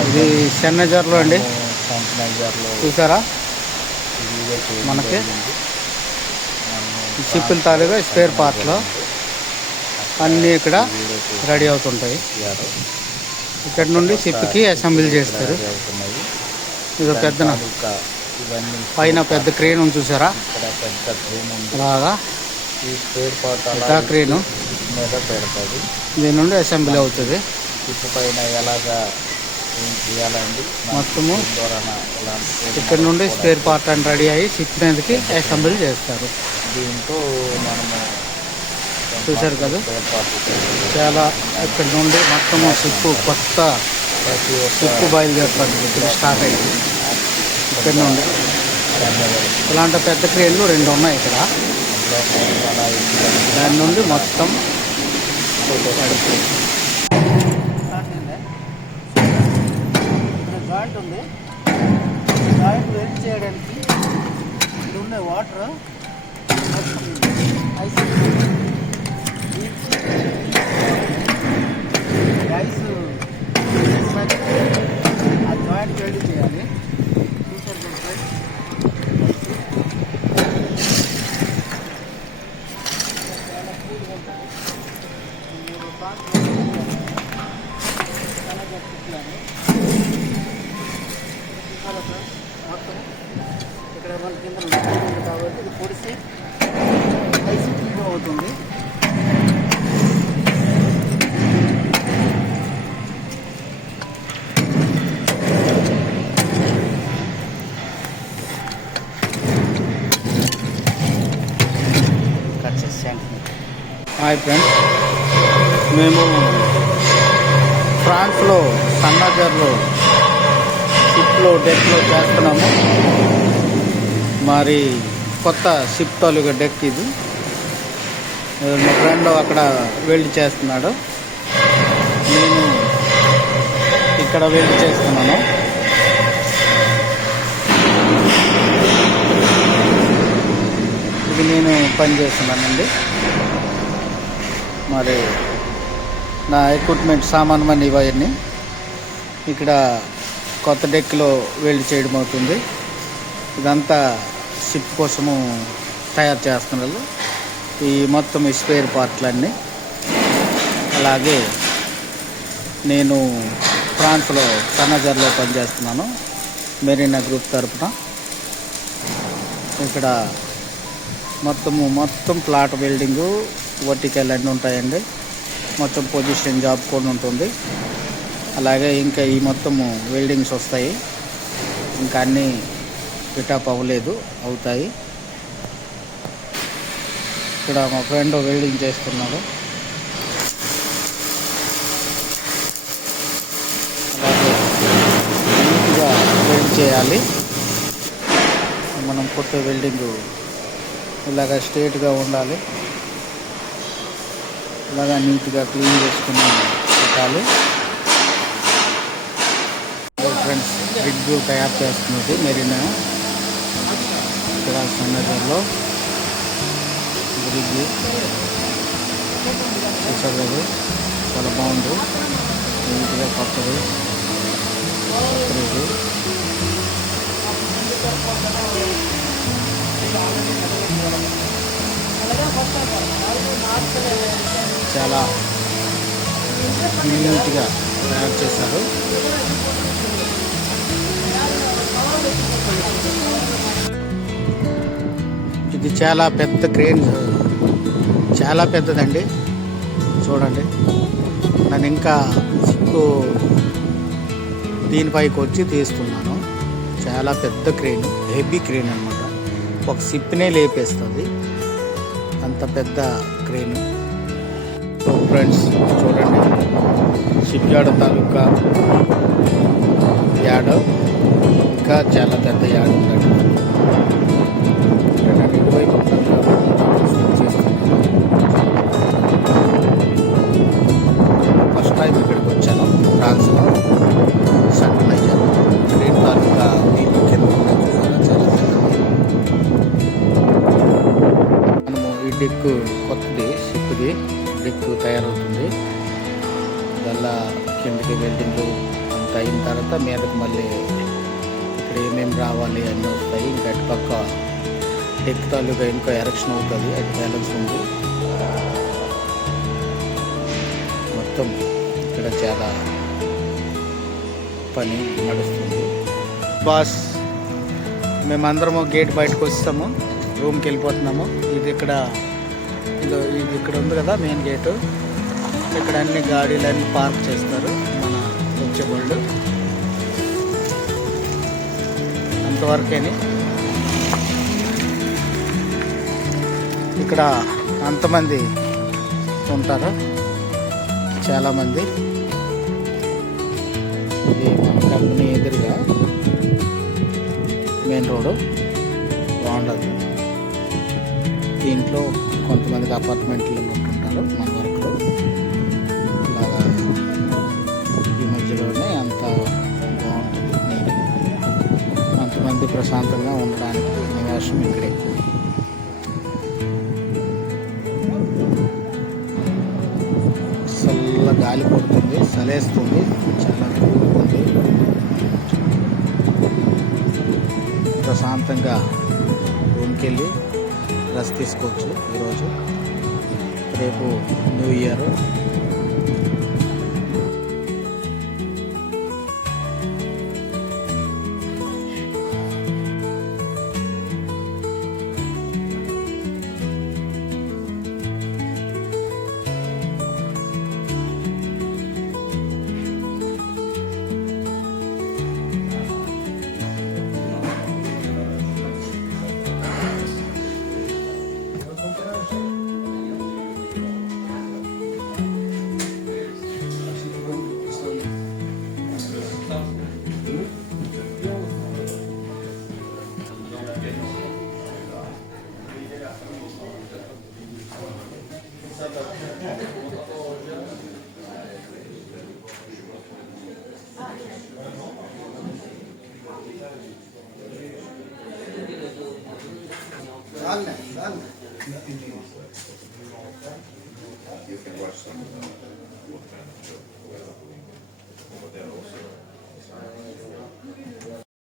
ఇది సెన్నజర్లో అండి, చూసారా మనకి షిప్పుల తాలూగా స్పేర్ పార్ట్లు అన్నీ ఇక్కడ రెడీ అవుతుంటాయి. ఇక్కడ నుండి షిప్కి అసెంబ్లీ చేస్తారు. ఇది పెద్ద పైన పెద్ద క్రేన్ ఉంది చూసారా, అలాగా క్రేను మీద పెడతాది. దీని నుండి అసెంబ్లీ అవుతుంది. షిప్ పైన ఎలాగా చేయాలండి మొత్తము ఇక్కడ నుండి స్పేర్ పార్ట్ అని రెడీ అయ్యి షిప్ మీదకి అసెంబ్లీ చేస్తారు. దీంతో మనము చూసారు కదా, చాలా ఇక్కడ నుండి మొత్తము షిప్ కొత్త షిప్ బయలుదేరుతుంది. ఇక్కడ స్టార్ట్ అయ్యింది. ఇక్కడ నుండి ఇలాంటి పెద్ద క్రేన్లు 2 ఉన్నాయి ఇక్కడ. దాని నుండి మొత్తం జాయింట్ ఉంది. జాయింట్ వెల్డ్ చేయడానికి ఇక్కడ ఉండే వాటర్ ఐస్ ఆ జాయింట్ వెల్డ్ చేయాలి. చూసారు మొత్తం ఇక్కడ మన కింద ఉంది కాబట్టి ఇది పొడిసి ఐస్ క్యూబ్ అవుతుంది. హాయ్ ఫ్రెండ్స్, మేము ఫ్రాన్స్లో సన్నజర్లో షిప్లో డెక్లో చేస్తున్నాము. మరి కొత్త షిప్ తాలూకా డెక్ ఇది. మా ఫ్రెండ్ అక్కడ వెల్డ్ చేస్తున్నాడు, నేను ఇక్కడ వెల్డ్ చేస్తున్నాను. ఇది నేను పని చేస్తున్నానండి. మరి నా ఎక్విప్మెంట్ సామాన్ మనీ ఇవన్నీ ఇక్కడ కొత్త డెక్లో వెల్డ్ చేయడం అవుతుంది. ఇదంతా షిప్ కోసము తయారు చేస్తున్నారు. ఈ మొత్తం ఈ స్పేర్ పార్ట్లన్నీ. అలాగే నేను ఫ్రాన్స్లో సన్నజర్లో పనిచేస్తున్నాను, మెరీనా గ్రూప్ తరపున. ఇక్కడ మొత్తం ఫ్లాట్ వెల్డింగు, వర్టికల్ అన్నీ ఉంటాయండి. మొత్తం పొజిషన్ జాబ్ కూడా ఉంటుంది. అలాగే ఇంకా ఈ మొత్తము వెల్డింగ్స్ వస్తాయి, ఇంకా అన్నీ పిటప్ అవ్వలేదు, అవుతాయి. ఇక్కడ మా ఫ్రెండ్ వెల్డింగ్ చేస్తున్నాడు. అలాగే నీట్గా వెల్డ్ చేయాలి. మనం కొత్త వెల్డింగు ఇలాగ స్ట్రేట్గా ఉండాలి. ఇలాగా నీట్గా క్లీన్ చేసుకుని పెట్టాలి. ఫ్రెండ్స్, రిగ్ తయారు చేస్తున్నది మెరీనా ఇక్కడ సన్నజర్లో. రిగ్ చూసారు కదా, చాలా బాగుంది, నీట్గా కొత్తది. చాలా నీట్గా తయారు చేశారు. ఇది చాలా పెద్ద క్రేన్, చాలా పెద్దదండి. చూడండి, నేను ఇంకా సిక్కు దీనిపైకి వచ్చి తీస్తున్నాను. చాలా పెద్ద క్రేన్, హెవీ క్రేన్ అన్నమాట. ఒక షిప్నే లేపేస్తుంది, అంత పెద్ద క్రేన్. ఫ్రెండ్స్ చూడండి, షిప్ యార్డ్ తాలూకా యార్డ్ ఇంకా చాలా పెద్ద యార్డ్ ఉందండి. నేను ఇటువైపు ఫస్ట్ టైం ఇక్కడికి వచ్చాను ఫ్రాన్స్లో. సన్నజర్ క్రేన్ తాలూకా నీళ్ళు కింద చూసారా, చాలా పెద్దది. మనము ఈ డెక్ కొత్తది షిప్ది డెక్ తయారవుతుంది. దానిలో కిందకి వెల్డింగ్ అంతా కొంత అయిన తర్వాత మీదకి మళ్ళీ ఇక్కడ ఏమేమి రావాలి అన్నీ వస్తాయి. ఇంకా అటు పక్క డెక్ తాలూకా ఇంకా ఎరక్షన్ అవుతుంది, అటు బ్యాలెన్స్ ఉంది. మొత్తం ఇక్కడ చాలా పని నడుస్తుంది. బాస్ మేమందరము గేట్ బయటకు వస్తాము, రూమ్కి వెళ్ళిపోతున్నాము. ఇది ఇక్కడ ఉంది కదా మెయిన్ గేటు. ఇక్కడ అన్ని గాడీలన్నీ పార్క్ చేస్తారు మన వచ్చే వాళ్ళు. అంతవరకేని ఇక్కడ అంతమంది ఉంటారు, చాలామంది. ఇది మన కంపెనీ ఎదురుగా మెయిన్ రోడ్డు బాగుండదు. దీంట్లో కొంతమందికి అపార్ట్మెంట్లు ఉంటుంటారు మన వర్క్లో. ఇలాగా ఈ మధ్యలోనే అంత బాగుంటుంది నీట్గా. కొంతమంది ప్రశాంతంగా ఉండడానికి నివాసం ఇక్కడ ఎక్కువ. చల్ల గాలి పడుతుంది, చలేస్తుంది, చాలా కూల్గా ఉంది. ప్రశాంతంగా రూమ్కి వెళ్ళి రెస్ట్ తీసుకోవచ్చు. ఈరోజు రేపు new year. You can watch some over there also.